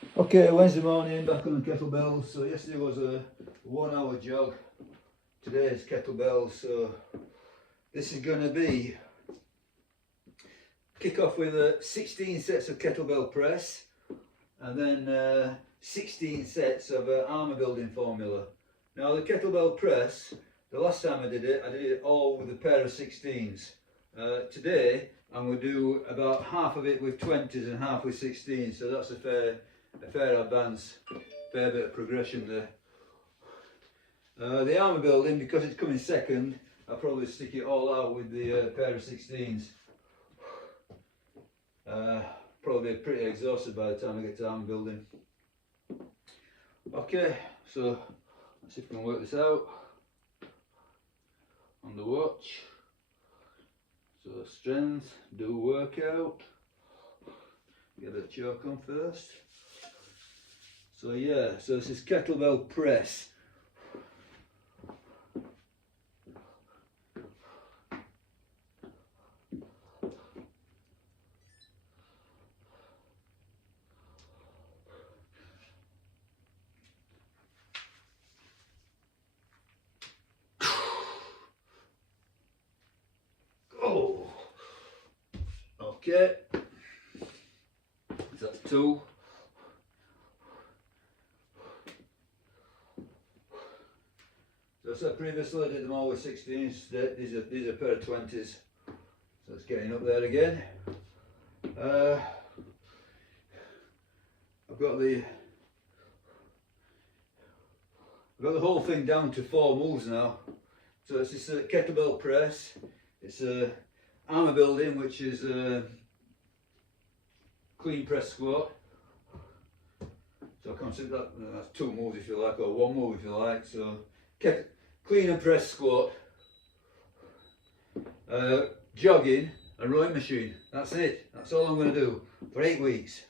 Okay, Wednesday morning, back on the kettlebells. So yesterday was a 1 hour jog. Today is kettlebells, so this is going to be kick off with 16 sets of kettlebell press and then 16 sets of armour building formula. Now the kettlebell press, the last time I did it all with a pair of 16s. Today I'm going to do about half of it with 20s and half with 16s, so that's a fair advance, fair bit of progression there. The armour building, because it's coming second, I'll probably stick it all out with the pair of 16s. Probably pretty exhausted by the time I get to armour building. Okay, so let's see if we can work this out on the watch. So strength, do workout, get a choke on first. So yeah, so this is kettlebell press. Oh, okay, so that's 2. So I said previously, I did them all with 16s. These are a pair of 20s. So it's getting up there again. I've got the whole thing down to 4 moves now. So it's this kettlebell press. It's armour building, which is clean press squat. So I consider that that's 2 moves if you like, or 1 move if you like. So clean and press squat, jogging and rowing machine. That's it. That's all I'm going to do for 8 weeks.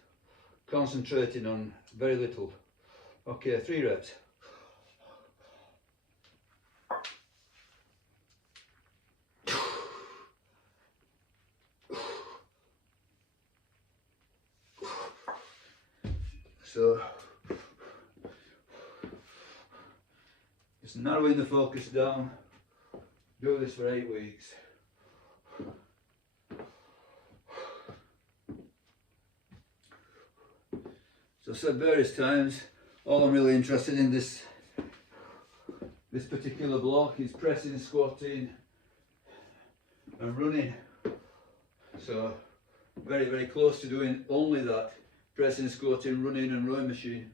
Concentrating on very little. Okay, 3 reps. So just narrowing the focus down. Do this for 8 weeks. So I've said various times, all I'm really interested in this particular block is pressing, squatting and running. So very, very close to doing only that. Pressing, squatting, running and rowing machine.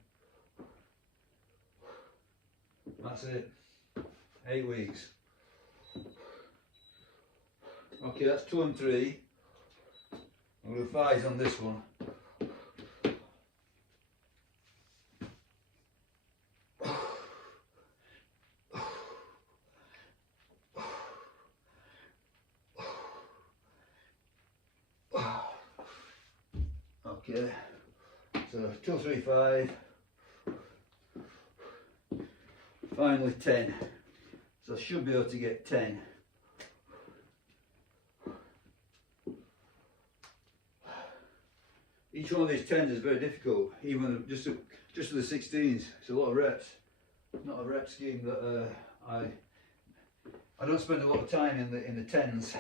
That's it. 8 weeks. Okay, that's 2 and 3. I'll do 5s on this one. Okay, so 2, 3, 5. Finally 10. So I should be able to get 10. Each one of these 10s is very difficult, even just for the 16s. It's a lot of reps. It's not a rep scheme that I don't spend a lot of time in the 10s.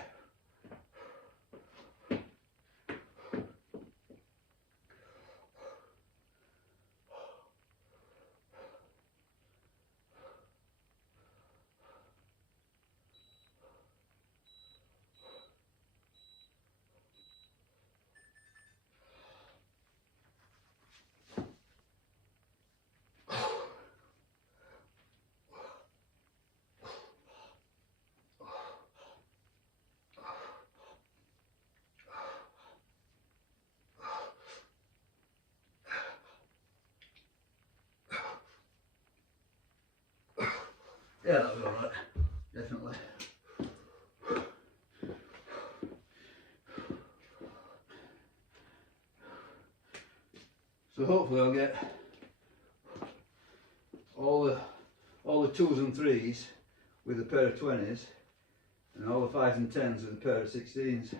Yeah, that'll be alright, definitely. So hopefully I'll get all the 2s and 3s with a pair of 20s and all the 5s and 10s with a pair of 16s.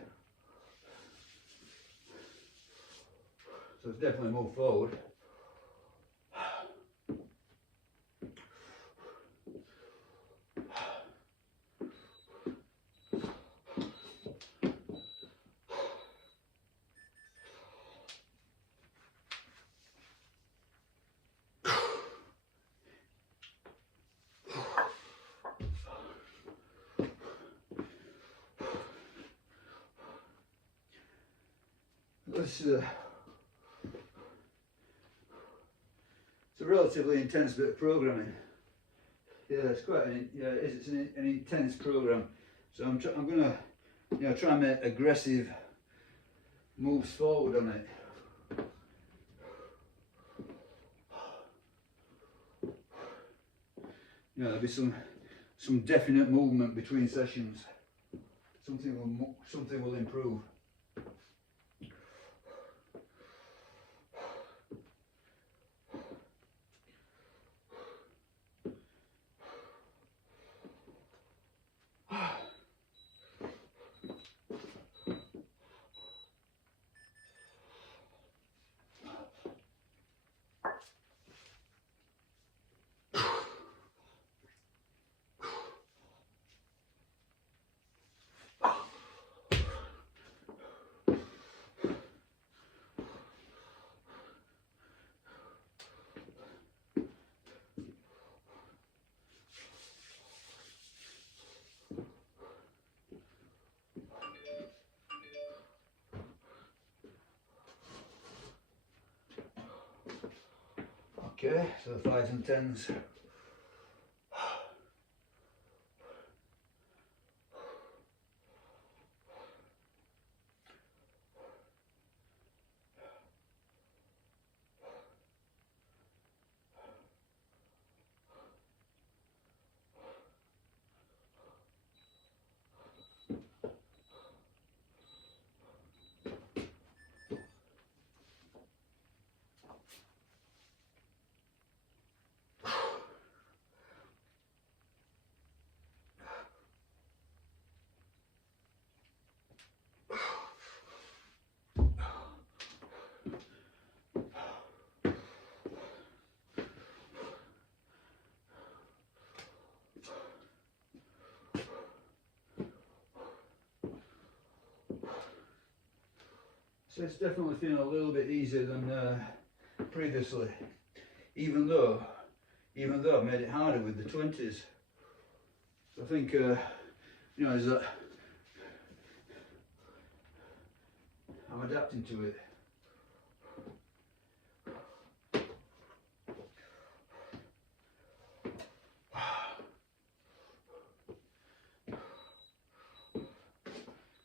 So it's definitely moved forward. this is it's a relatively intense bit of programming. Yeah, it's quite an, yeah, it is. It's an intense program. So I'm going to, you know, try and make aggressive moves forward on it. You know, there'll be some definite movement between sessions. Something will improve. Okay, so 5s and 10s. So it's definitely feeling a little bit easier than previously, even though I've made it harder with the 20s. So I think, you know, is that I'm adapting to it.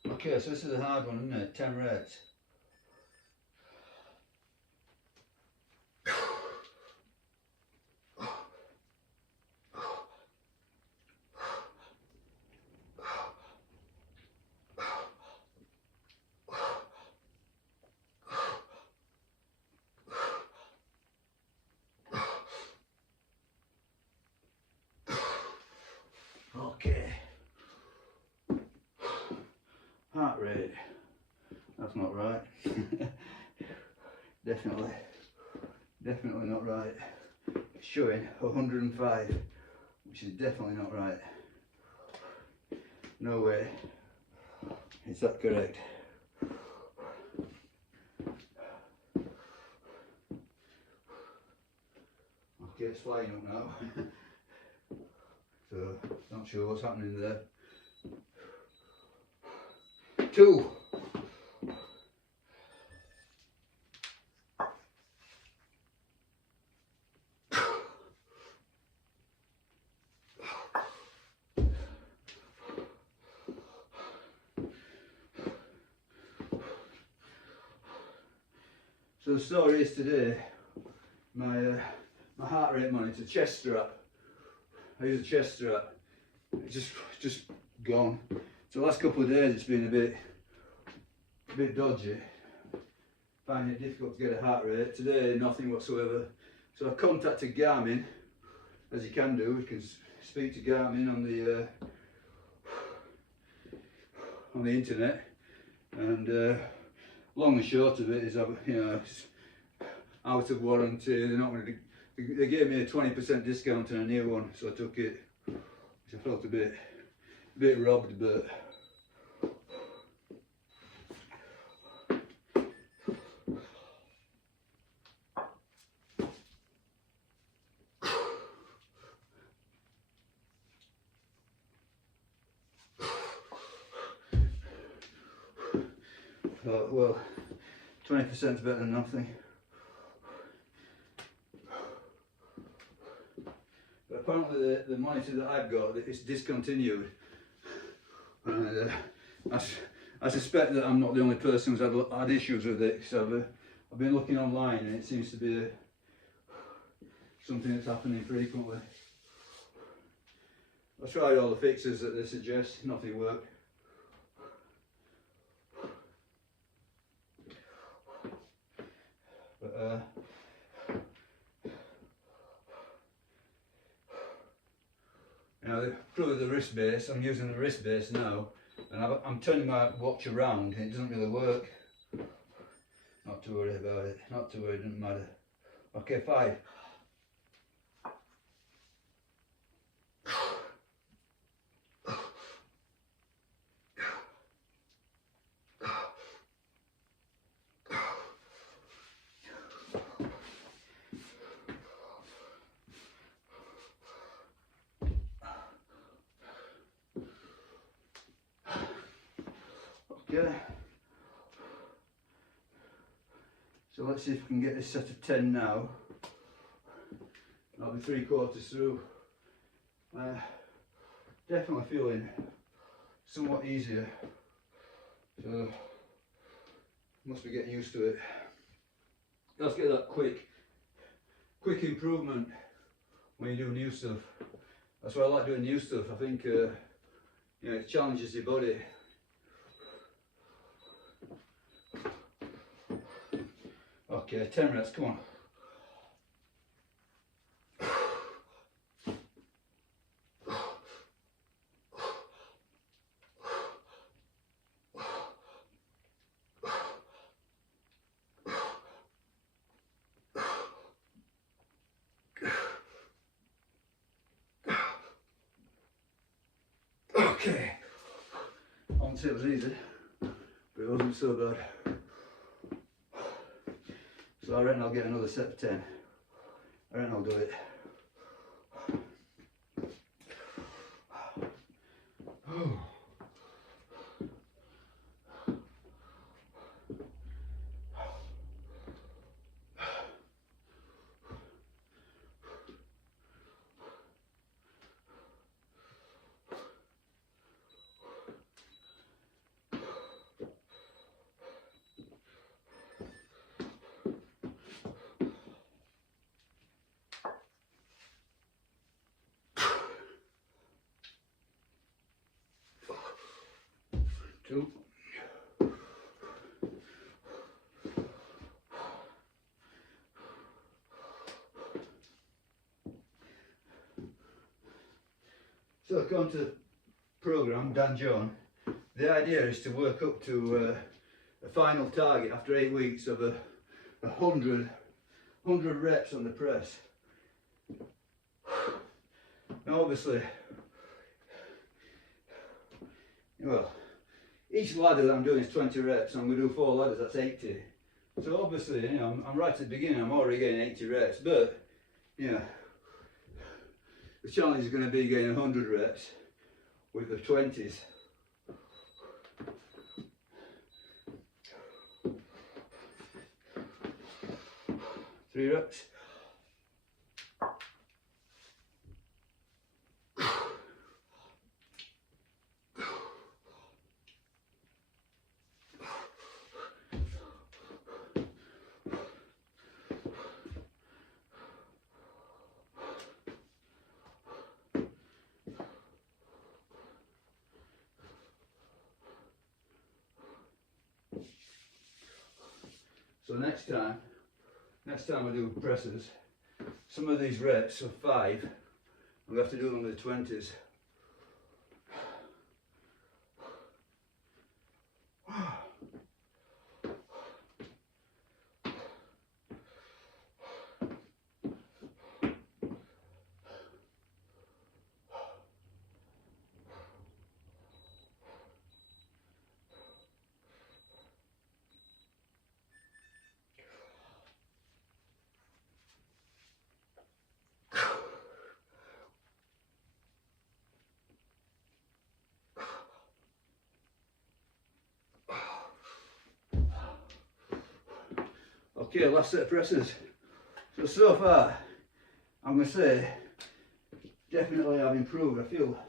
Okay, so this is a hard one, isn't it? 10 reds. Okay. Heart rate. That's not right. Definitely not right. It's showing 105, which is definitely not right. No way. Is that correct? Okay, it's flying up now. So, not sure what's happening there. 2. So the story is today, my heart rate monitor, chest strap. I use a chest strap. It's just gone. So the last couple of days it's been a bit dodgy. Finding it difficult to get a heart rate. Today nothing whatsoever. So I contacted Garmin, as you can do. You can speak to Garmin on the internet, and long and short of it is, you know, it's out of warranty. They're not going to. They gave me a 20% discount on a new one, so I took it. Which I felt a bit robbed, but. Well, 20% is better than nothing. But apparently the monitor that I've got, it's discontinued. And I suspect that I'm not the only person who's had issues with it. So I've been looking online and it seems to be something that's happening frequently. I tried all the fixes that they suggest, nothing worked. But now probably the wrist base, I'm using the wrist base now, and I'm turning my watch around and it doesn't really work. Not to worry about it, not to worry, it doesn't matter. Okay, 5. Okay. So let's see if we can get this set of 10 now. I'll be 3/4 through. Definitely feeling somewhat easier. So must be getting used to it. Let's get that quick improvement when you do new stuff. That's why I like doing new stuff. I think you know, it challenges your body. Okay, 10 reps, come on. Okay, I won't say it was easy, but it wasn't so bad. So I reckon I'll get another set of 10. I reckon I'll do it. Two. So according to the programme, Dan John, the idea is to work up to a final target after 8 weeks of 100 reps on the press. Now obviously, well, each ladder that I'm doing is 20 reps, and I'm going to do 4 ladders, that's 80. So obviously, you know, I'm right at the beginning, I'm already getting 80 reps, but, you know, the challenge is going to be getting 100 reps with the 20s. Three reps. So next time I do presses, some of these reps of 5, I'm going to have to do them with the 20s. Okay, last set of presses. So far, I'm going to say, definitely I've improved. I feel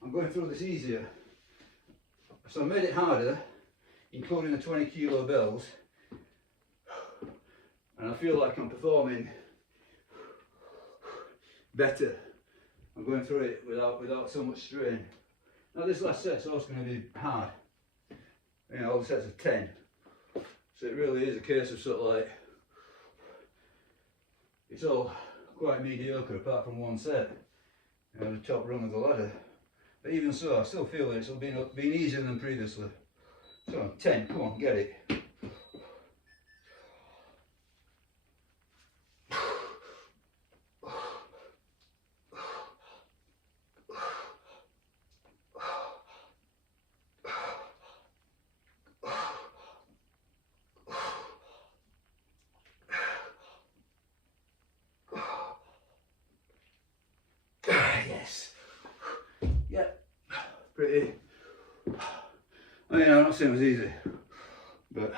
I'm going through this easier. So I made it harder, including the 20 kilo bells, and I feel like I'm performing better. I'm going through it without so much strain. Now this last set's also going to be hard. You know, all the sets of 10. So it really is a case of sort of like, it's all quite mediocre apart from one set. You know, the top rung of the ladder. But even so, I still feel that it's been easier than previously. So 10, come on, get it. Yes. Yeah. Pretty. I mean, I'm not saying it was easy, but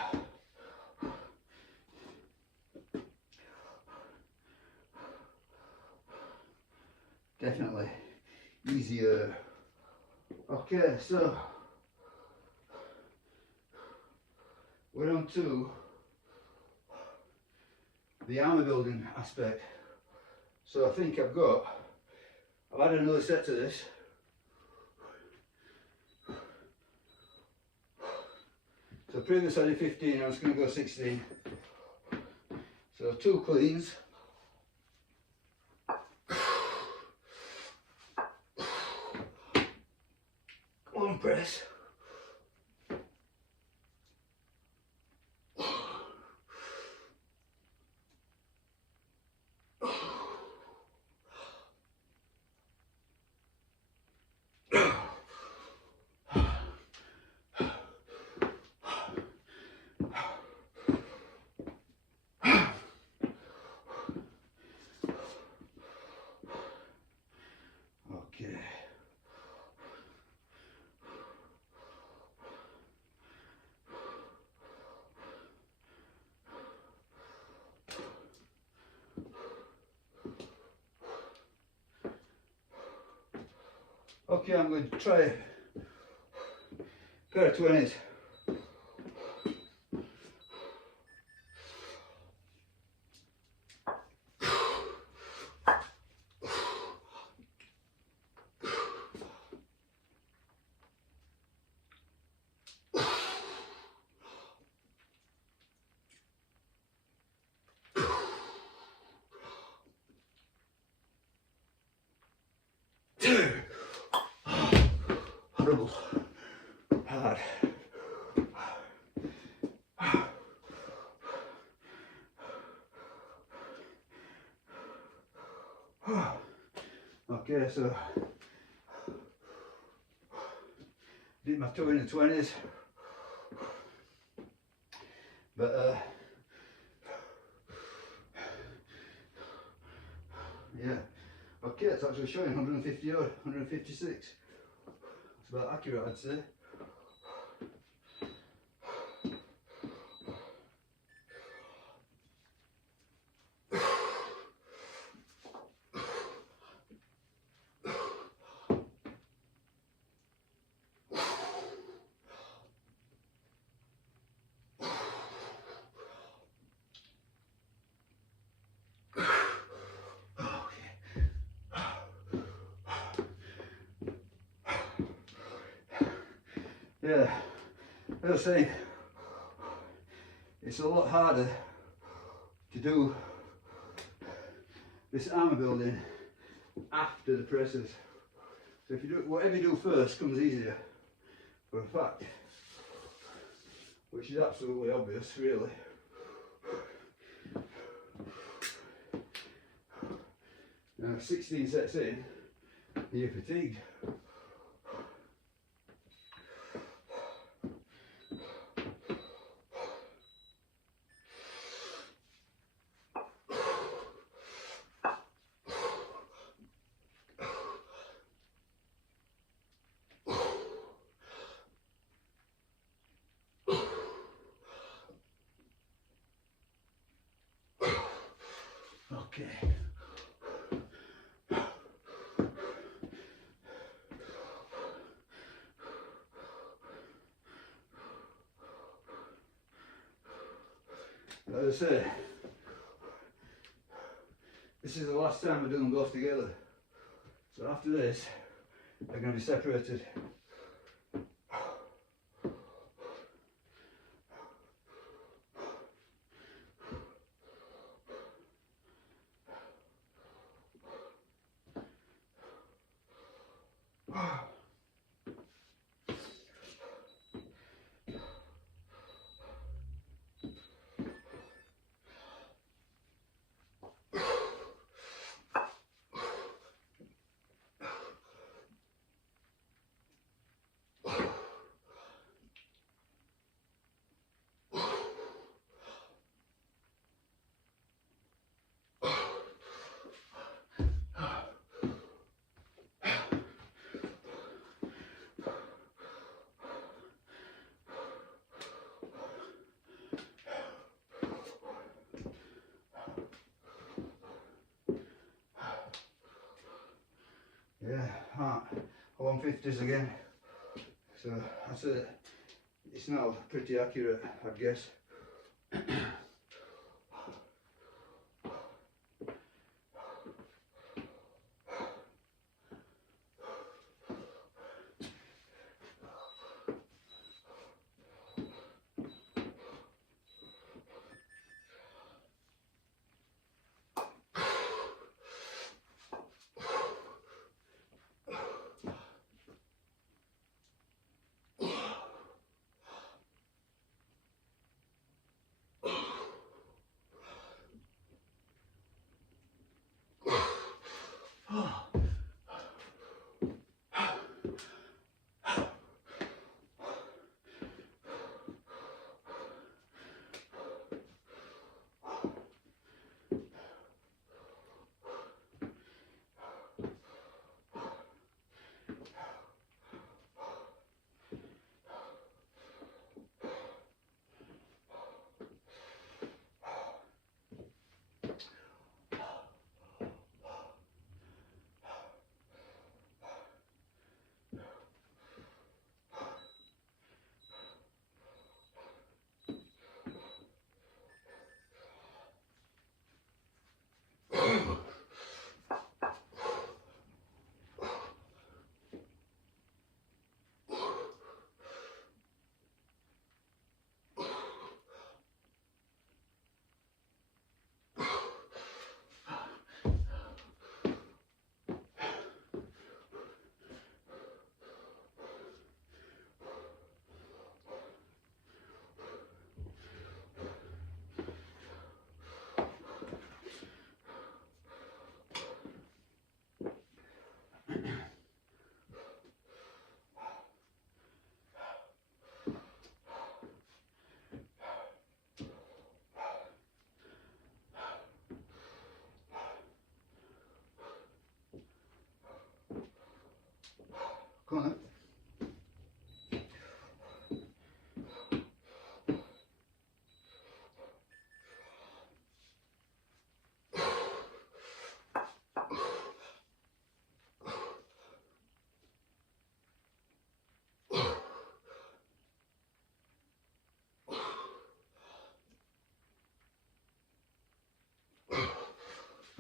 definitely easier. Okay, so we're on to the armour building aspect. So I think I've added another set to this. So previous I did 15, I was going to go 16. So 2 cleans. One press. Okay. Okay, I'm going to try a pair of 20s. Horrible. Hard. Okay, so did my toe in the 20s, but yeah, okay, it's actually showing 150 odd, 156. That's about accurate, I'd say. Yeah, as I was saying, it's a lot harder to do this armour building after the presses. So if you do whatever you do first comes easier, for a fact, which is absolutely obvious, really. Now 16 sets in, and you're fatigued. Okay. As I say, this is the last time we're doing them both together. So after this, they're going to be separated. Yeah, 150s again. So that's it. It's not pretty accurate, I guess. Come on then.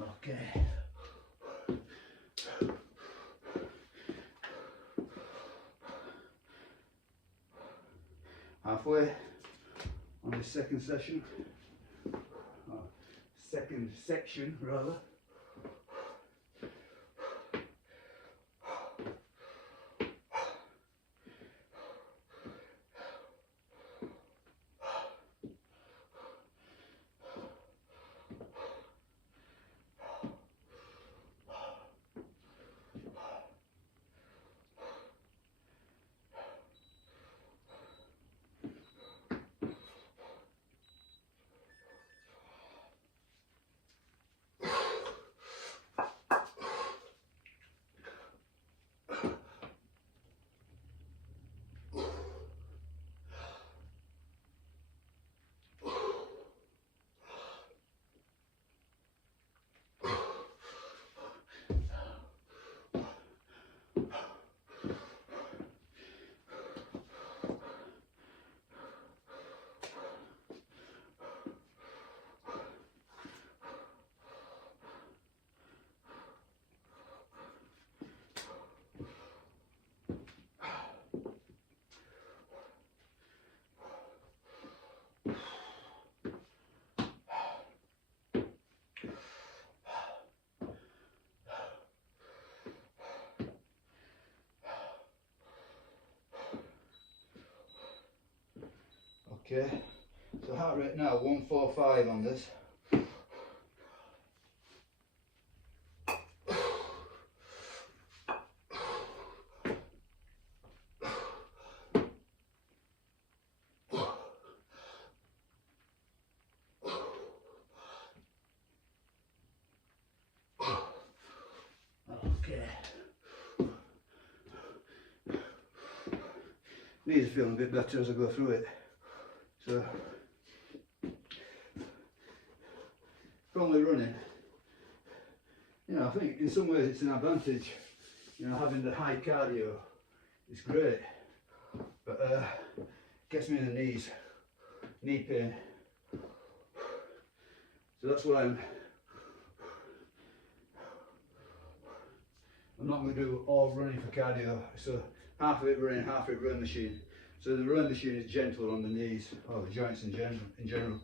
Okay. Halfway on this second session, or second section rather. Okay, so heart rate now 145 on this. Okay. Knees are feeling a bit better as I go through it. So, probably running, you know, I think in some ways it's an advantage, you know, having the high cardio is great, but gets me in the knees, knee pain. So that's why I'm not going to do all running for cardio, so half of it running, half of it rowing machine. So the rowing machine is gentler on the knees, or the joints in general.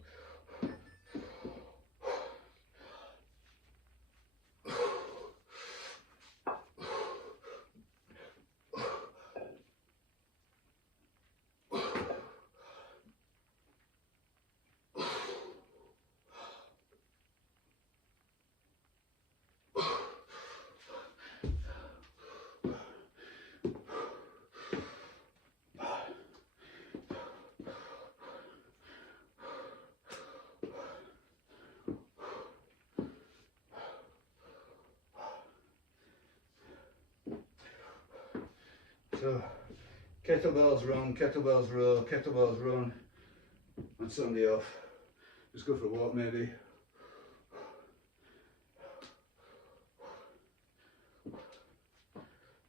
So kettlebells run, kettlebells row, kettlebells run, and Sunday off. Just go for a walk maybe.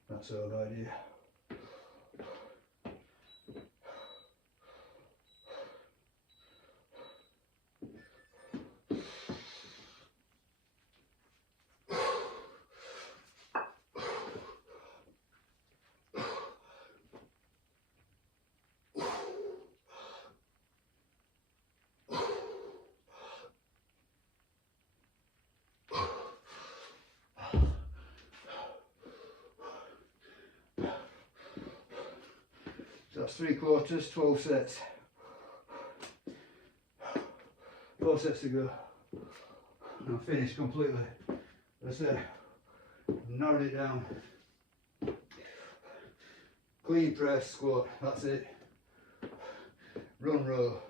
That's all the idea. So that's 3/4, 12 sets. 4 sets to go. And I'm finished completely. That's it. Narrowed it down. Clean press, squat, that's it. Run row.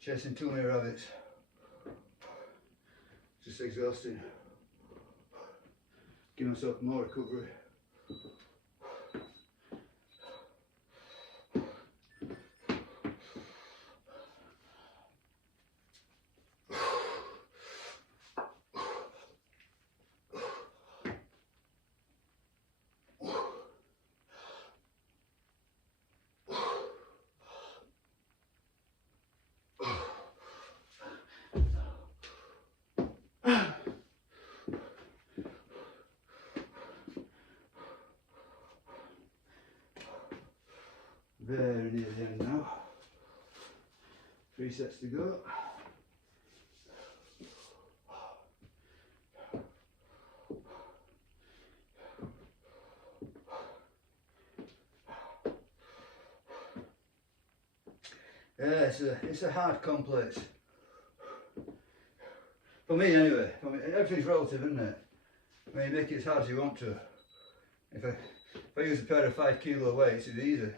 Chasing too many rabbits. Just exhausting. Give myself more recovery. Very near the end now. 3 sets to go. Yeah, it's a hard complex. For me anyway. For me, everything's relative, isn't it? I mean, you make it as hard as you want to. If I use a pair of 5 kilo weights, it's easy.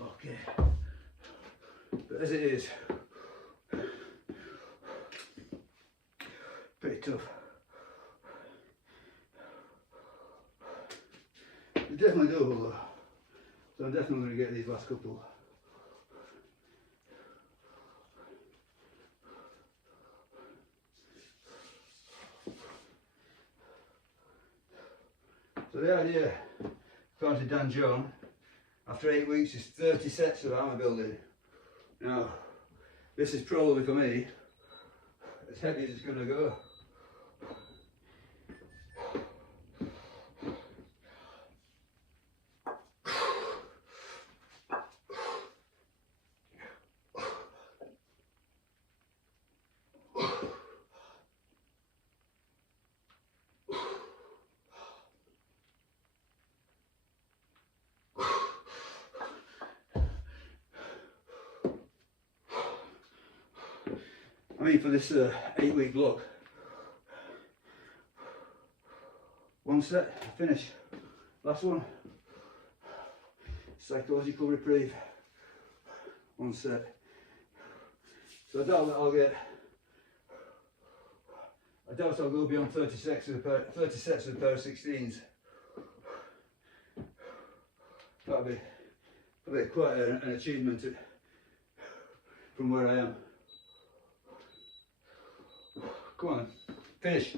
Okay, but as it is, pretty tough. It's definitely doable though, so I'm definitely going to get these last couple. So the idea, according to Dan John, after 8 weeks is 30 sets of armour building. Now, this is probably for me as heavy as it's going to go. I mean, for this 8-week block, one set, finish. Last one, psychological reprieve, one set. So I doubt I'll go beyond 30 sets with a pair of 16s. That'll be quite an achievement from where I am. Come on, finish.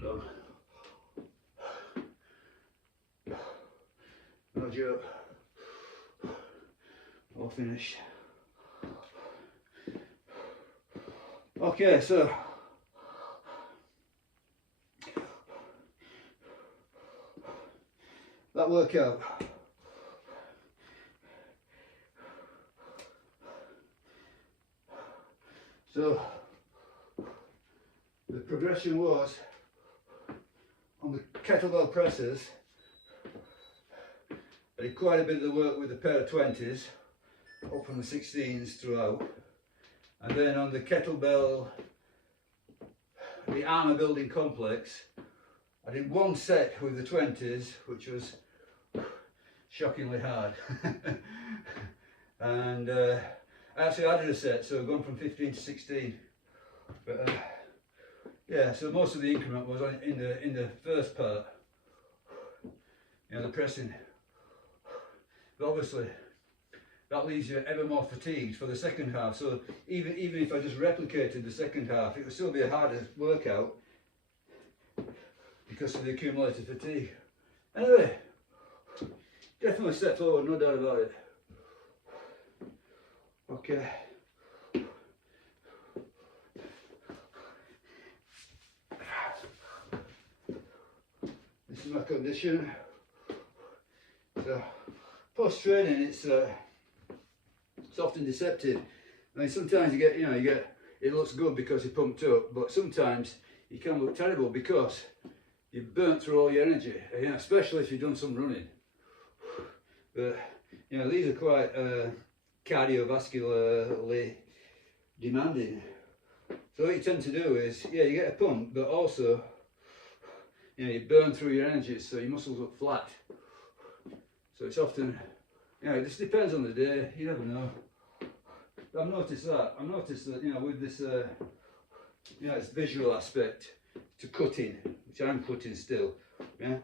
Done. No joke. All finished. Okay, so that workout. So the progression was on the kettlebell presses. I did quite a bit of the work with a pair of 20s, up from the 16s throughout, and then on the kettlebell, the Armour building complex, I did one set with the 20s, which was shockingly hard. And I actually added a set, so I've gone from 15 to 16. But yeah, so most of the increment was in the first part, you know, the pressing. But obviously, that leaves you ever more fatigued for the second half. So even if I just replicated the second half, it would still be a harder workout because of the accumulated fatigue. Anyway, definitely a step forward, no doubt about it. Okay. This is my condition. So post training, it's often deceptive. I mean, sometimes you get it looks good because you're pumped up, but sometimes you can look terrible because you've burnt through all your energy. You know, especially if you've done some running. But you know, these are quite cardiovascularly demanding. So what you tend to do is, yeah, you get a pump, but also, you know, you burn through your energy, so your muscles look flat. So it's often, you know, it just depends on the day. You never know. But I've noticed that, you know, with this, you know, this visual aspect to cutting, which I'm cutting still, yeah.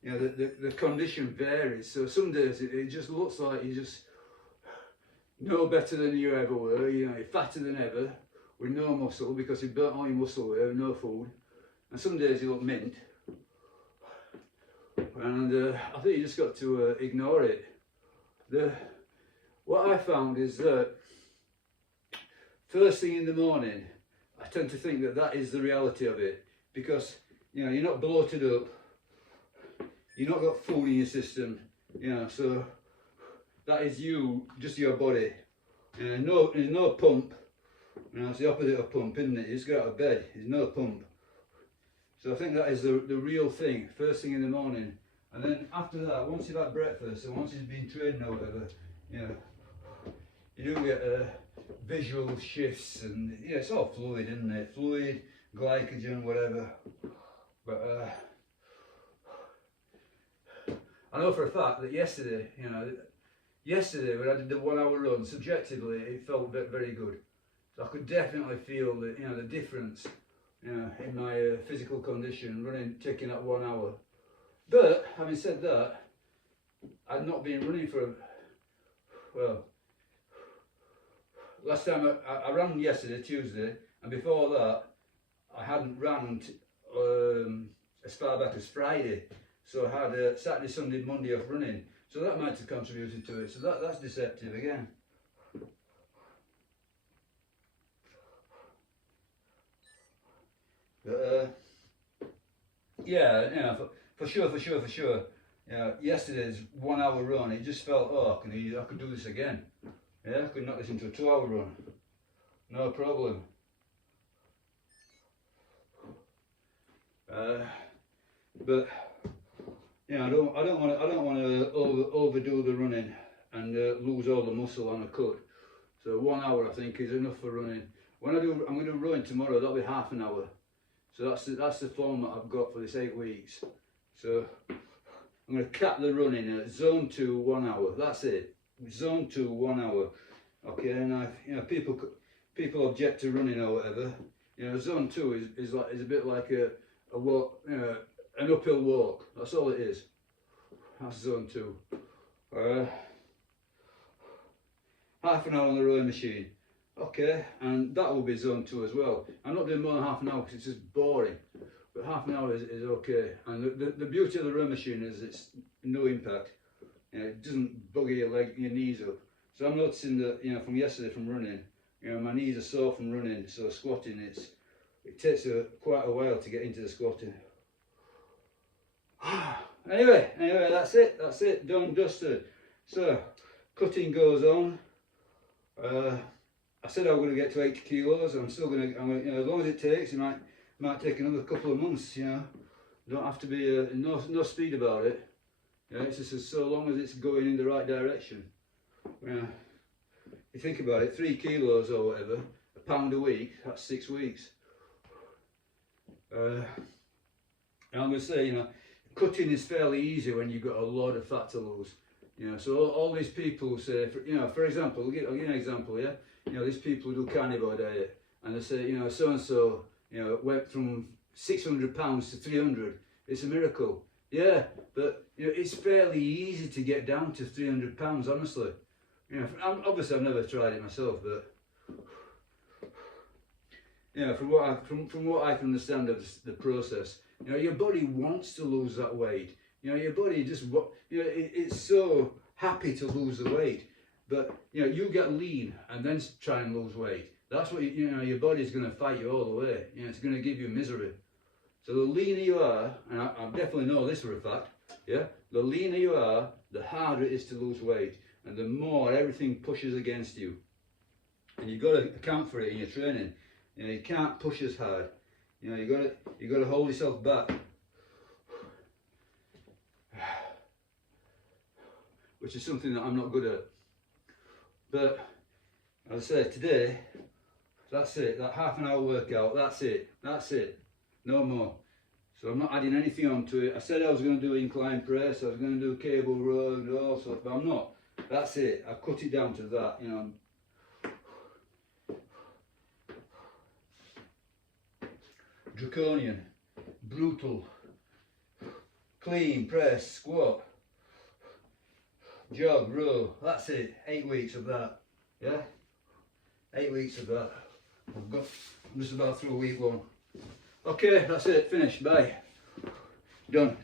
You know, the condition varies. So some days it just looks like you just no better than you ever were. You know, you're fatter than ever with no muscle because you burnt all your muscle away with no food. And some days you look mint. And I think you just got to ignore it. What I found is that first thing in the morning, I tend to think that is the reality of it, because you know, you're not bloated up, you're not got food in your system, you know, so that is just your body. There's no pump, you know, it's the opposite of pump, isn't it? You just get out of bed, there's no pump. So I think that is the real thing, first thing in the morning. And then after that, once you've had breakfast and once you've been training or whatever, you know, you do get visual shifts, and yeah, it's all fluid, isn't it? Fluid, glycogen, whatever. But I know for a fact that yesterday when I did the 1 hour run, subjectively it felt very good. So I could definitely feel the, you know, the difference, you know, in my physical condition running, taking that 1 hour. But having said that, I'd not been running for, well, last time I ran yesterday, Tuesday, and before that I hadn't ran as far back as Friday. So I had Saturday, Sunday, Monday off running. So that might have contributed to it. So that's deceptive again. But yeah, you know, for sure. Yeah, yesterday's 1 hour run, it just felt, oh, I could do this again. Yeah, I could knock this into a 2 hour run. No problem. But yeah, I don't want to overdo the running and lose all the muscle on a cut. So 1 hour I think is enough for running. I'm going to do rowing tomorrow. That'll be half an hour. So that's the format I've got for this 8 weeks. So I'm going to cap the running at zone 2 1 hour. That's it. Zone 2 1 hour. Okay, and you know, people object to running or whatever. You know, zone 2 is a bit like a walk, you know, an uphill walk. That's all it is. That's zone 2. Half an hour on the rowing machine. Okay, and that will be zone 2 as well. I'm not doing more than half an hour because it's just boring. But half an hour is okay. And the beauty of the rowing machine is it's no impact. You know, it doesn't bugger your knees up. So I'm noticing that, you know, from yesterday from running, you know, my knees are sore from running. So squatting, it takes quite a while to get into the squatting. Anyway, that's it, done, dusted. So cutting goes on. I said I was going to get to 80 kilos. I'm going to, you know, as long as it takes. It might take another couple of months. You know, don't have to be no speed about it. Yeah, it's just so long as it's going in the right direction. Yeah, you think about it, 3 kilos or whatever, a pound a week. That's 6 weeks. And I'm going to say, you know, cutting is fairly easy when you've got a lot of fat to lose. You know, so all these people say, you know, for example, I'll give you an example, yeah. You know, these people who do carnivore diet, and they say, you know, so and so, you know, went from 600 pounds to 300. It's a miracle. Yeah, but you know, it's fairly easy to get down to 300 pounds, honestly. You know, obviously I've never tried it myself, but you know, from what I can understand of the process, you know, your body wants to lose that weight. You know, your body just, you know, it's so happy to lose the weight. But you know, you get lean and then try and lose weight. That's what you know. Your body's going to fight you all the way. You know, it's going to give you misery. So the leaner you are, and I definitely know this for a fact. Yeah, the leaner you are, the harder it is to lose weight, and the more everything pushes against you. And you've got to account for it in your training. You know, you can't push as hard. You know, you got to hold yourself back. Which is something that I'm not good at. But as I say, today, that's it. That half an hour workout, that's it. No more. So I'm not adding anything onto it. I said I was going to do incline press, I was going to do cable row and all sorts, but I'm not. That's it. I've cut it down to that, you know. Draconian, brutal, clean, press, squat, jog, row. That's it. 8 weeks of that. Yeah? 8 weeks of that. I'm just about through week 1. Okay, that's it. Finished. Bye. Done.